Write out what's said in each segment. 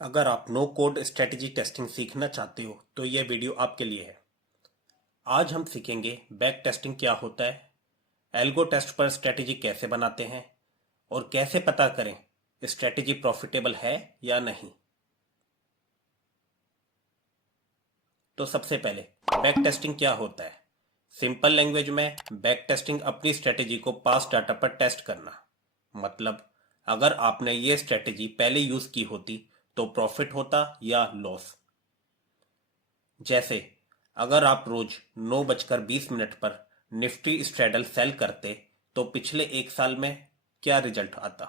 अगर आप no code strategy testing सीखना चाहते हो तो यह वीडियो आपके लिए है। आज हम सीखेंगे बैक टेस्टिंग क्या होता है, एल्गो टेस्ट पर स्ट्रेटेजी कैसे बनाते हैं और कैसे पता करें स्ट्रेटेजी प्रॉफिटेबल है या नहीं। तो सबसे पहले बैक टेस्टिंग क्या होता है। सिंपल लैंग्वेज में बैक टेस्टिंग अपनी स्ट्रेटेजी को पास्ट डाटा पर टेस्ट करना। मतलब अगर आपने ये स्ट्रेटेजी पहले यूज की होती तो प्रॉफिट होता या लॉस। जैसे अगर आप रोज 9:20 पर निफ्टी स्ट्रैडल सेल करते तो पिछले एक साल में क्या रिजल्ट आता।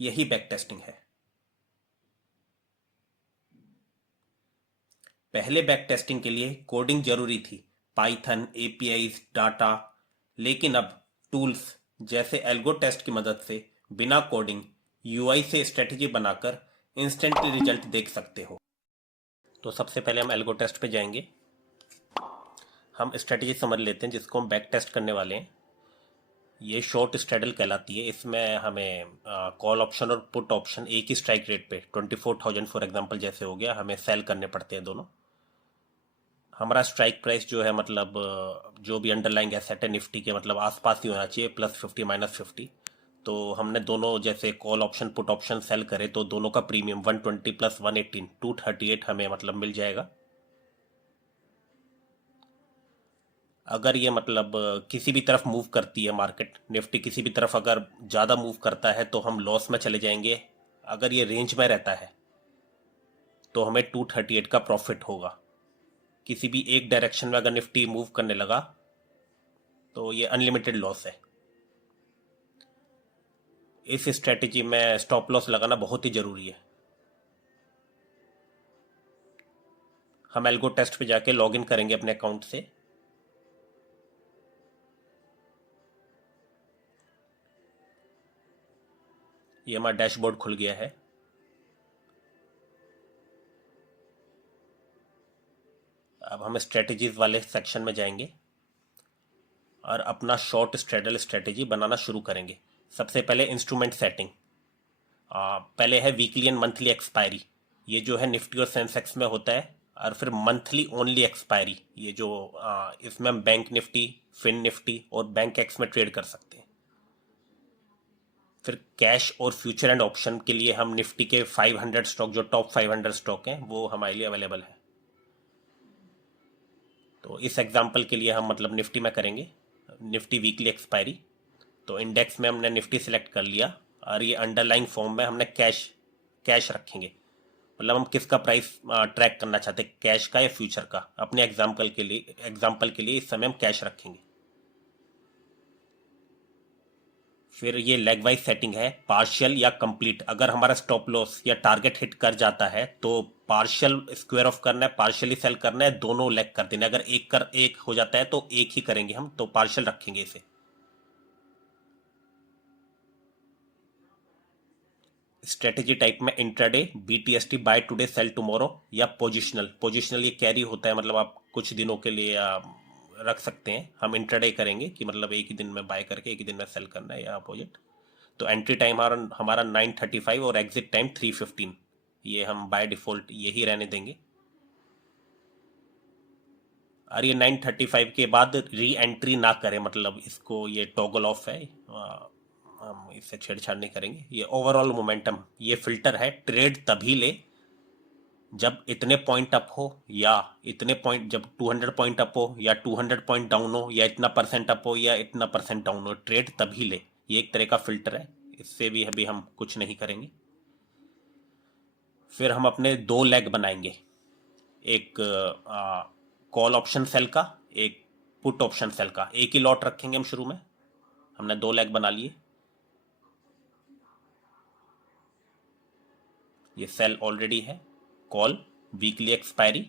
यही बैक टेस्टिंग है। पहले बैक टेस्टिंग के लिए कोडिंग जरूरी थी, पाइथन, एपीआईज, डाटा। लेकिन अब टूल्स जैसे एल्गो टेस्ट की मदद से बिना कोडिंग यूआई से स्ट्रेटेजी बनाकर इंस्टेंटली रिजल्ट देख सकते हो। तो सबसे पहले हम एल्गो टेस्ट पे जाएंगे। हम स्ट्रेटेजी समझ लेते हैं जिसको हम बैक टेस्ट करने वाले हैं। ये शॉर्ट स्ट्रेडल कहलाती है। इसमें हमें कॉल ऑप्शन और पुट ऑप्शन एक ही स्ट्राइक रेट पे 24,000 फॉर एग्जांपल जैसे हो गया, हमें सेल करने पड़ते हैं दोनों। हमारा स्ट्राइक प्राइस जो है मतलब जो भी अंडरलाइंग एसेट है निफ्टी के मतलब आसपास ही होना चाहिए, +50 -50। तो हमने दोनों जैसे call option put option sell करे तो दोनों का प्रीमियम 120 + 118 238 हमें मतलब मिल जाएगा। अगर ये मतलब किसी भी तरफ मूव करती है मार्केट, निफ्टी किसी भी तरफ अगर ज़्यादा मूव करता है तो हम लॉस में चले जाएंगे। अगर ये रेंज में रहता है तो हमें 238 का प्रॉफिट होगा। किसी भी एक डायरेक्शन में अगर निफ्टी मूव करने लगा तो ये अनलिमिटेड लॉस है। इस स्ट्रेटेजी में स्टॉप लॉस लगाना बहुत ही ज़रूरी है। हम एल्गो टेस्ट पे जाके लॉगिन करेंगे अपने अकाउंट से। ये हमारा डैशबोर्ड खुल गया है। अब हम स्ट्रेटेजीज वाले सेक्शन में जाएंगे और अपना शॉर्ट स्ट्रेडल स्ट्रेटेजी बनाना शुरू करेंगे। सबसे पहले इंस्ट्रूमेंट सेटिंग। पहले है वीकली एंड मंथली एक्सपायरी। ये जो है निफ्टी और सेंसेक्स में होता है। और फिर मंथली ओनली एक्सपायरी, ये जो इसमें हम बैंक निफ्टी, फिन निफ्टी और बैंक एक्स में ट्रेड कर सकते हैं। फिर कैश और फ्यूचर एंड ऑप्शन के लिए हम निफ्टी के 500 स्टॉक, जो टॉप 500 स्टॉक हैं, वो हमारे लिए अवेलेबल है। तो इस एग्जांपल के लिए हम मतलब निफ्टी में करेंगे निफ्टी वीकली एक्सपायरी। तो इंडेक्स में हमने निफ्टी सिलेक्ट कर लिया और ये अंडरलाइंग फॉर्म में हमने कैश कैश रखेंगे। मतलब हम किसका प्राइस ट्रैक करना चाहते हैं, कैश का या फ्यूचर का। अपने एग्जाम्पल के लिए इस समय हम कैश रखेंगे। फिर ये लेग वाइज सेटिंग है, पार्शियल या कंप्लीट। अगर हमारा स्टॉप लॉस या टारगेट हिट कर जाता है तो पार्शियल स्क्वायर ऑफ करना है, पार्शियली सेल करना है, दोनों लेग कर देना। अगर एक हो जाता है तो एक ही करेंगे हम, तो पार्शियल रखेंगे इसे। स्ट्रेटेजी टाइप में intraday, BTST, buy today sell tomorrow, या पोजिशनल। पोजिशनल ये कैरी होता है, मतलब आप कुछ दिनों के लिए रख सकते हैं। हम इंट्राडे करेंगे कि मतलब एक ही दिन में बाय करके एक ही दिन में सेल करना है या अपोजिट। तो एंट्री टाइम हमारा 9:35 और एग्जिट टाइम 3:15। ये हम बाय डिफॉल्ट यही रहने देंगे। और ये 9:35 के बाद री एंट्री ना करें, मतलब इसको ये टॉगल ऑफ है। हम इससे छेड़छाड़ नहीं करेंगे। ये ओवरऑल मोमेंटम, ये फिल्टर है। ट्रेड तभी ले जब इतने पॉइंट अप हो या इतने पॉइंट, जब 200 पॉइंट अप हो या 200 पॉइंट डाउन हो या इतना परसेंट अप हो या इतना परसेंट डाउन हो, ट्रेड तभी ले। ये एक तरह का फिल्टर है। इससे भी अभी हम कुछ नहीं करेंगे। फिर हम अपने दो लेग बनाएंगे, एक कॉल ऑप्शन सेल का, एक पुट ऑप्शन सेल का। एक ही लॉट रखेंगे हम शुरू में। हमने दो लेग बना लिए। ये सेल ऑलरेडी है। Call weekly expiry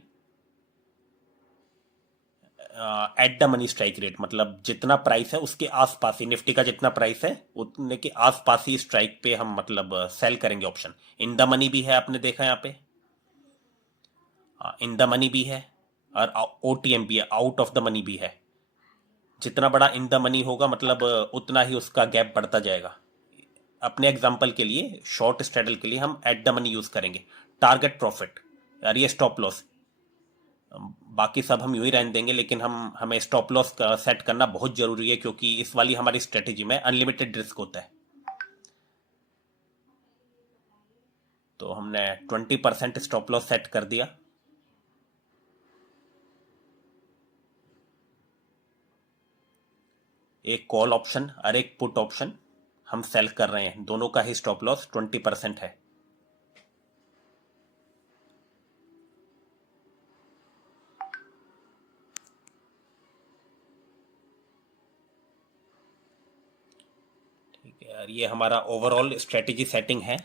at the money strike rate, मतलब जितना प्राइस है उसके आसपास ही, निफ्टी का जितना प्राइस है उतने के आसपास ही स्ट्राइक पे हम मतलब सेल करेंगे ऑप्शन। इन द मनी भी है, आपने देखा यहाँ पे इन द मनी भी है, और ओटीएम भी है, आउट ऑफ द मनी भी है। जितना बड़ा इन द मनी होगा मतलब उतना ही उसका गैप बढ़ता जाएगा। अपने एग्जांपल के लिए शॉर्ट स्ट्रैडल के लिए हम एट द मनी यूज करेंगे। टारगेट प्रॉफिट यार ये स्टॉप लॉस, बाकी सब हम यूं ही रहने देंगे, लेकिन हमें स्टॉप लॉस सेट करना बहुत जरूरी है, क्योंकि इस वाली हमारी स्ट्रेटेजी में अनलिमिटेड रिस्क होता है। तो हमने 20% स्टॉप लॉस सेट कर दिया। एक कॉल ऑप्शन और एक पुट ऑप्शन हम सेल कर रहे हैं, दोनों का ही स्टॉप लॉस 20% है। ठीक है यार, ये हमारा ओवरऑल स्ट्रेटेजी सेटिंग है।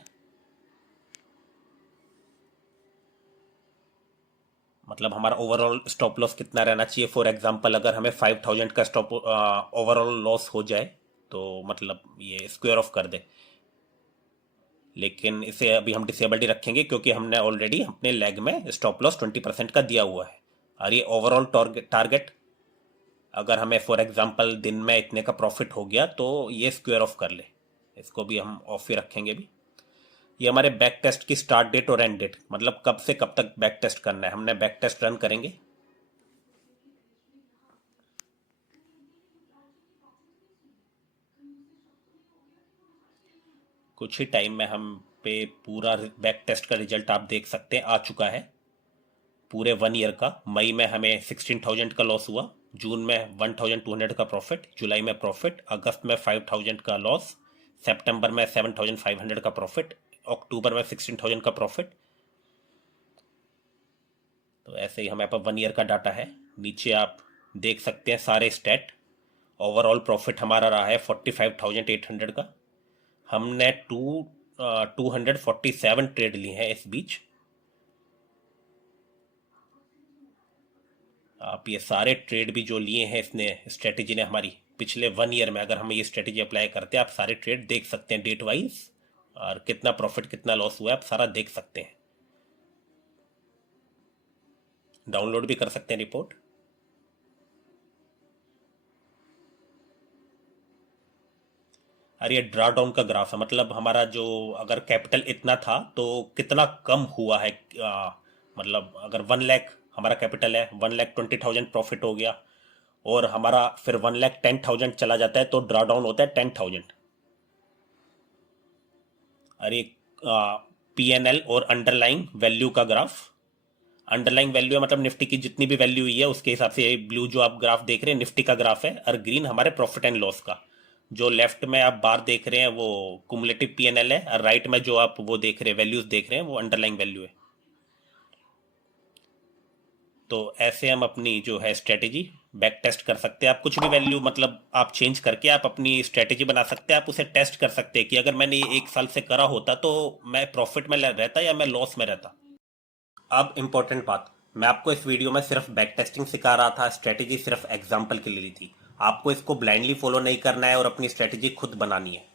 मतलब हमारा ओवरऑल स्टॉप लॉस कितना रहना चाहिए। फॉर एग्जांपल अगर हमें 5000 का स्टॉप ओवरऑल लॉस हो जाए तो मतलब ये स्क्वायर ऑफ कर दे, लेकिन इसे अभी हम डिसेबल्ड ही रखेंगे क्योंकि हमने ऑलरेडी अपने लेग में स्टॉप लॉस 20% का दिया हुआ है। और ये ओवरऑल टारगेट अगर हमें फॉर एग्जांपल दिन में इतने का प्रॉफिट हो गया तो ये स्क्वायर ऑफ कर ले, इसको भी हम ऑफ ही रखेंगे भी। ये हमारे बैक टेस्ट की स्टार्ट डेट और एंड डेट, मतलब कब से कब तक बैक टेस्ट करना है। हमने बैक टेस्ट रन करेंगे। कुछ ही टाइम में हम पे पूरा बैक टेस्ट का रिजल्ट आप देख सकते हैं, आ चुका है पूरे 1 ईयर का। मई में हमें 16,000 का लॉस हुआ, जून में 1,200 का प्रॉफिट, जुलाई में प्रॉफिट, अगस्त में 5,000 का लॉस, सितंबर में 7,500 का प्रॉफिट, अक्टूबर में 16,000 का प्रॉफिट। तो ऐसे ही हमारे पास 1 ईयर का डाटा है। नीचे आप देख सकते हैं सारे स्टेट। ओवरऑल प्रॉफिट हमारा रहा है 45,800 का। हमने 247 ट्रेड लिए हैं इस बीच। आप ये सारे ट्रेड भी जो लिए हैं इसने स्ट्रेटेजी ने हमारी पिछले 1 ईयर में, अगर हम ये स्ट्रेटेजी अप्लाई करते हैं, आप सारे ट्रेड देख सकते हैं डेट वाइज, और कितना प्रॉफिट कितना लॉस हुआ है आप सारा देख सकते हैं। डाउनलोड भी कर सकते हैं रिपोर्ट। और ये ड्रा डाउन का ग्राफ है, मतलब हमारा जो अगर कैपिटल इतना था तो कितना कम हुआ है। मतलब अगर 1 लाख हमारा कैपिटल है, 1,20,000 प्रॉफिट हो गया, और हमारा फिर 1,10,000 चला जाता है तो ड्रा डाउन होता है 10,000। अरे PNL और अंडरलाइंग वैल्यू का ग्राफ। अंडरलाइंग वैल्यू है मतलब निफ्टी की जितनी भी वैल्यू हुई है उसके हिसाब से। ब्लू जो आप ग्राफ देख रहे हैं निफ्टी का ग्राफ है, और ग्रीन हमारे प्रॉफिट एंड लॉस का। जो लेफ्ट में आप बार देख रहे हैं वो कुमुलेटिव PNL है, और राइट में जो आप वो देख रहे हैं वैल्यूज देख रहे हैं वो अंडरलाइंग वैल्यू है। तो ऐसे हम अपनी जो है स्ट्रेटेजी बैक टेस्ट कर सकते हैं। आप कुछ भी वैल्यू मतलब आप चेंज करके आप अपनी स्ट्रेटेजी बना सकते हैं। आप उसे टेस्ट कर सकते हैं कि अगर मैंने ये 1 साल से करा होता तो मैं प्रॉफिट में रहता या मैं लॉस में रहता। अब इम्पोर्टेंट बात, मैं आपको इस वीडियो में सिर्फ बैक टेस्टिंग सिखा रहा था, स्ट्रेटेजी सिर्फ एग्जाम्पल के लिए ली थी। आपको इसको ब्लाइंडली फॉलो नहीं करना है और अपनी स्ट्रेटेजी खुद बनानी है।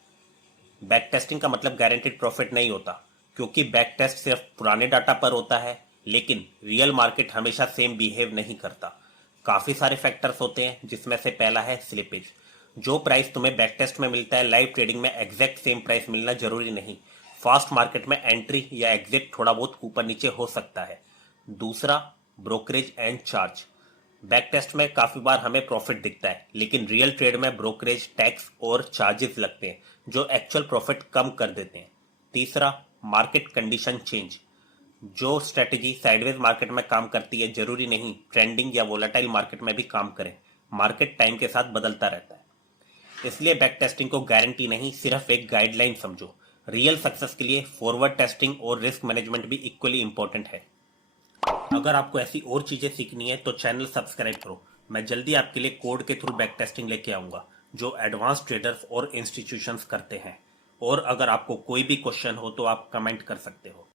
बैक टेस्टिंग का मतलब गारंटीड प्रॉफिट नहीं होता, क्योंकि बैक टेस्ट सिर्फ पुराने डाटा पर होता है, लेकिन रियल मार्केट हमेशा सेम बिहेव नहीं करता। काफ़ी सारे फैक्टर्स होते हैं, जिसमें से पहला है स्लिपेज। जो प्राइस तुम्हें बैक टेस्ट में मिलता है लाइव ट्रेडिंग में एग्जैक्ट सेम प्राइस मिलना जरूरी नहीं। फास्ट मार्केट में एंट्री या एग्जिट थोड़ा बहुत ऊपर नीचे हो सकता है। दूसरा, brokerage and charge. Back test में काफी बार हमें प्रॉफिट दिखता है, लेकिन रियल ट्रेड में ब्रोकरेज, टैक्स और चार्जेस लगते हैं जो एक्चुअल प्रॉफिट कम कर देते हैं। तीसरा, मार्केट कंडीशन चेंज। जो स्ट्रेटेजी साइडवेज मार्केट में काम करती है जरूरी नहीं ट्रेंडिंग या वोलेटाइल मार्केट में भी काम करे। मार्केट टाइम के साथ बदलता रहता है, इसलिए बैक टेस्टिंग को गारंटी नहीं, सिर्फ एक गाइडलाइन समझो। रियल सक्सेस के लिए फॉरवर्ड टेस्टिंग और रिस्क मैनेजमेंट भी इक्वली इंपॉर्टेंट है। अगर आपको ऐसी और चीजें सीखनी है तो चैनल सब्सक्राइब करो। मैं जल्दी आपके लिए कोड के थ्रू बैक टेस्टिंग लेके आऊंगा, जो एडवांस ट्रेडर्स और इंस्टीट्यूशंस करते हैं। और अगर आपको कोई भी क्वेश्चन हो तो आप कमेंट कर सकते हो।